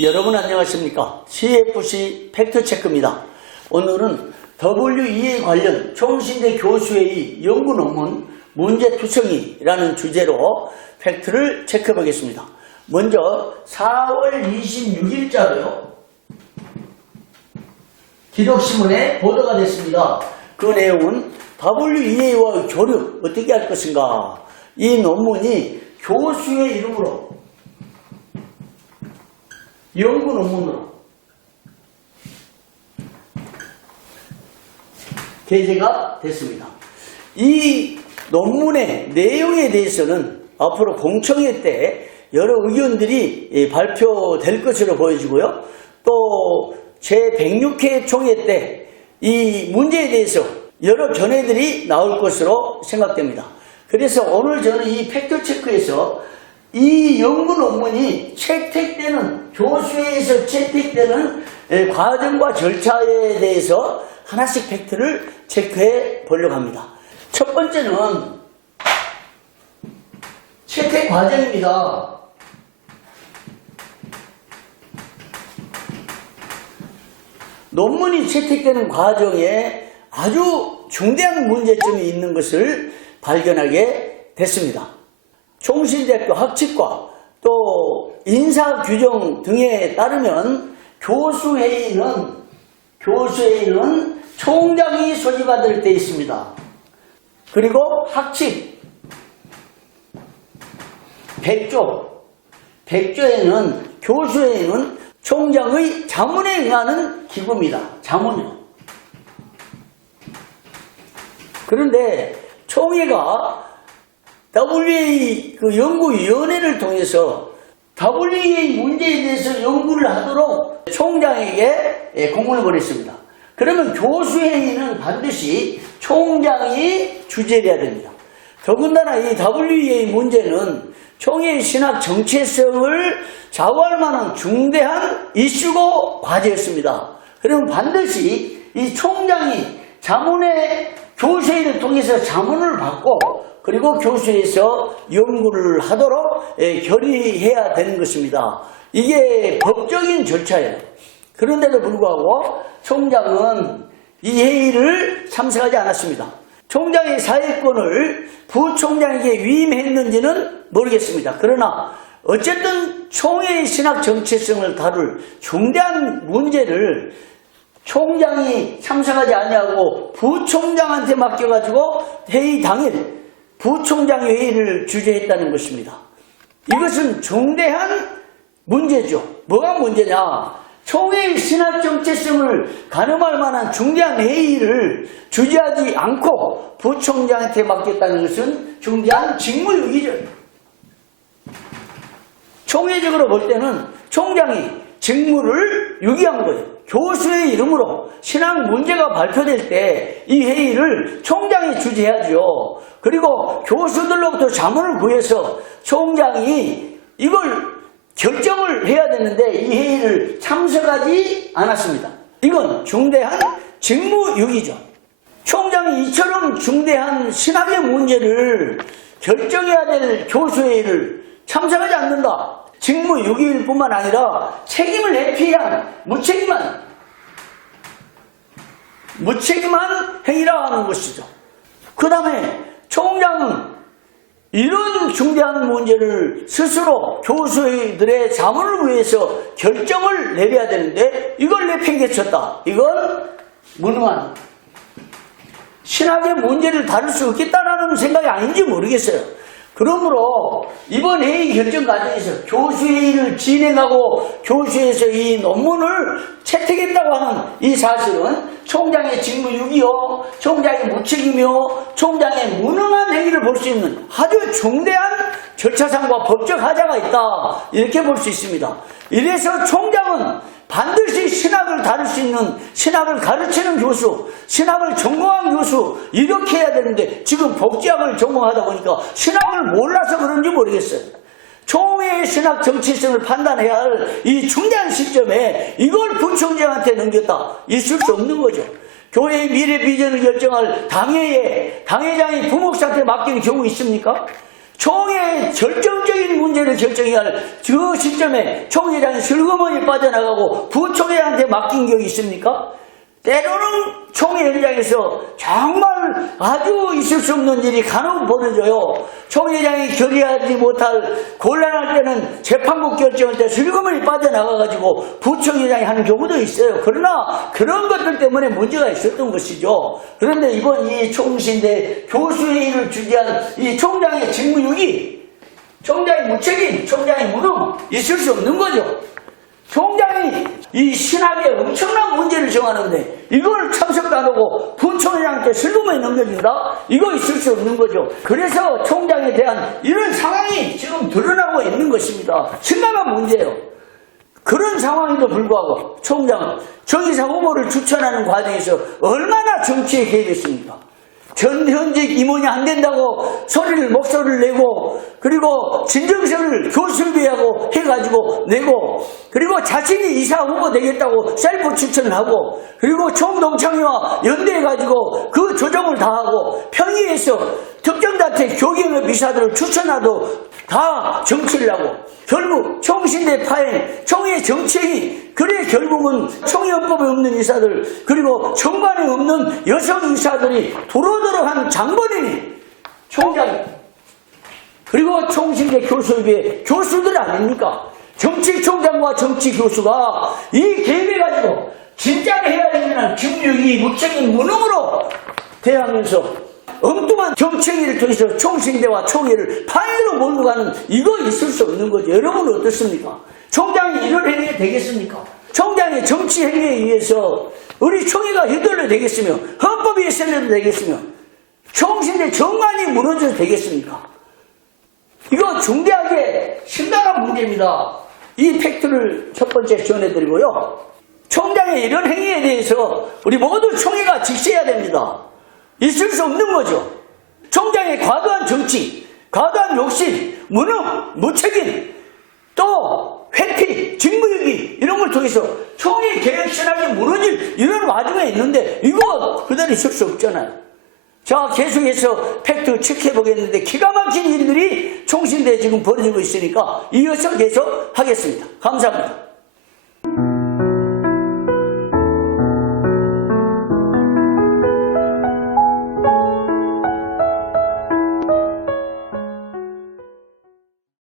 여러분 안녕하십니까? CFC 팩트체크입니다. 오늘은 WEA 관련 총신대 교수회의 연구 논문 문제투성이라는 주제로 팩트를 체크해 보겠습니다. 먼저 4월 26일자로요. 기록신문에 보도가 됐습니다. 그 내용은 WEA와 교류 어떻게 할 것인가. 이 논문이 교수의 이름으로 연구 논문으로 게재가 됐습니다. 이 논문의 내용에 대해서는 앞으로 공청회 때 여러 의견들이 발표될 것으로 보여지고요. 또 제106회 총회 때 이 문제에 대해서 여러 견해들이 나올 것으로 생각됩니다. 그래서 오늘 저는 이 팩트체크에서 이 연구 논문이 채택되는, 교수회에서 채택되는 과정과 절차에 대해서 하나씩 팩트를 체크해 보려고 합니다. 첫 번째는 채택 과정입니다. 논문이 채택되는 과정에 아주 중대한 문제점이 있는 것을 발견하게 됐습니다. 총신대학교 학칙과 또 인사규정 등에 따르면 교수회의는 총장이 소집하도록 되어 있습니다. 그리고 학칙 100조에는 교수회의는 총장의 자문에 응하는 기구입니다. 자문이요. 그런데 총회가 WEA 연구위원회를 통해서 WEA 문제에 대해서 연구를 하도록 총장에게 공문을 보냈습니다. 그러면 교수회의는 반드시 총장이 주재를 해야 됩니다. 더군다나 이 WEA 문제는 총회의 신학 정체성을 좌우할 만한 중대한 이슈고 과제였습니다. 그러면 반드시 이 총장이 교수회의를 통해서 자문을 받고 그리고 교수에서 연구를 하도록 결의해야 되는 것입니다. 이게 법적인 절차예요. 그런데도 불구하고 총장은 이 회의를 참석하지 않았습니다. 총장의 사회권을 부총장에게 위임했는지는 모르겠습니다. 그러나 어쨌든 총회의 신학 정체성을 다룰 중대한 문제를 총장이 참석하지 아니하고 부총장한테 맡겨가지고 회의 당일 부총장이 회의를 주재했다는 것입니다. 이것은 중대한 문제죠. 뭐가 문제냐? 총회의 신학 정체성을 가늠할 만한 중대한 회의를 주재하지 않고 부총장한테 맡겼다는 것은 중대한 직무유기죠. 총회적으로 볼 때는 총장이 직무를 유기한 거예요. 교수의 이름으로 신학 문제가 발표될 때 이 회의를 총장이 주재해야죠. 그리고 교수들로부터 자문을 구해서 총장이 이걸 결정을 해야 되는데 이 회의를 참석하지 않았습니다. 이건 중대한 직무유기죠. 총장이 이처럼 중대한 신학의 문제를 결정해야 될 교수회의를 참석하지 않는다. 직무유기일 뿐만 아니라 책임을 회피한 무책임한 행위라 하는 것이죠. 그 다음에 총장은 이런 중대한 문제를 스스로 교수들의 자문을 위해서 결정을 내려야 되는데 이걸 내팽개쳤다. 이건 무능한 신학의 문제를 다룰 수 없겠다라는 생각이 아닌지 모르겠어요. 그러므로 이번 회의 결정 과정에서 교수회의를 진행하고 교수에서 이 논문을 채택했다고 하는 이 사실은 총장의 직무유기요, 총장의 무책임이요, 총장의 무능한 행위를 볼 수 있는 아주 중대한 절차상과 법적 하자가 있다. 이렇게 볼 수 있습니다. 이래서 총장은 반드시 신학을 다룰 수 있는, 신학을 가르치는 교수, 신학을 전공한 교수 이렇게 해야 되는데 지금 복지학을 전공하다 보니까 신학을 몰라서 그런지 모르겠어요. 총회의 신학 정치성을 판단해야 할 이 중요한 시점에 이걸 부총장한테 넘겼다. 있을 수 없는 거죠. 교회의 미래 비전을 결정할 당회장이 부목사한테 맡기는 경우 있습니까? 총회의 결정적인 문제를 결정해야 할 그 시점에 총회장이 슬그머니 빠져나가고 부총회한테 맡긴 경우 있습니까? 때로는 총회 현장에서 정말 아주 있을 수 없는 일이 간혹 벌어져요. 총회장이 결의하지 못할 곤란할 때는 재판국 결정할 때 슬그머니 빠져나가가지고 부총회장이 하는 경우도 있어요. 그러나 그런 것들 때문에 문제가 있었던 것이죠. 그런데 이번 이 총신대 교수회의를 주재한 이 총장의 직무유기, 총장의 무책임, 총장의 무능 있을 수 없는 거죠. 총장이 이 신학에 엄청난 문제를 정하는데 이걸 참석도 안 하고 부총장한테 슬그머니 넘겨준다? 이거 있을 수 없는 거죠. 그래서 총장에 대한 이런 상황이 지금 드러나고 있는 것입니다. 심각한 문제예요. 그런 상황에도 불구하고 총장은 정의사 후보를 추천하는 과정에서 얼마나 정치에 개입했습니까? 전현직 임원이 안 된다고 목소리를 내고, 그리고 진정서를 교수비하고 해가지고 내고, 그리고 자신이 이사 후보 되겠다고 셀프 추천을 하고, 그리고 총동창회와 연대해가지고 그 조정을 다 하고, 평의에서 특정 단체 교경협 이사들을 추천하도 다 정치를 하고, 결국 총신대 파행, 총회 정치행위, 그래 결국은 총회헌법에 없는 이사들, 그리고 정관에 없는 여성 이사들이 도로도로한 장본인이 총장이, 그리고 총신대 교수협의 교수들 아닙니까? 정치총장과 정치교수가 이 개입해가지고 진짜로 해야 되는 김유기 무책임 무능으로 대하면서 엉뚱한 정치행위를 통해서 총신대와 총회를 파행으로 몰고 가는, 이거 있을 수 없는 거죠. 여러분 어떻습니까? 총장이 이런 행위가 되겠습니까? 총장의 정치 행위에 의해서 우리 총회가 휘둘려 되겠으며, 헌법이 해설려도 되겠으며, 총신대 정관이 무너져도 되겠습니까? 이거 중대하게 심각한 문제입니다. 이 팩트를 첫 번째 전해드리고요. 총장의 이런 행위에 대해서 우리 모두 총회가 직시해야 됩니다. 있을 수 없는 거죠. 총장의 과도한 정치, 과도한 욕심, 무능, 무책임, 또 회피, 직무유기 이런 걸 통해서 총회 개혁 신학이 무너질 이런 와중에 있는데 이거 그대로 있을 수 없잖아요. 자, 계속해서 팩트 체크해보겠는데 기가 막힌 일들이 총신대에 지금 벌어지고 있으니까 이어서 계속 하겠습니다. 감사합니다.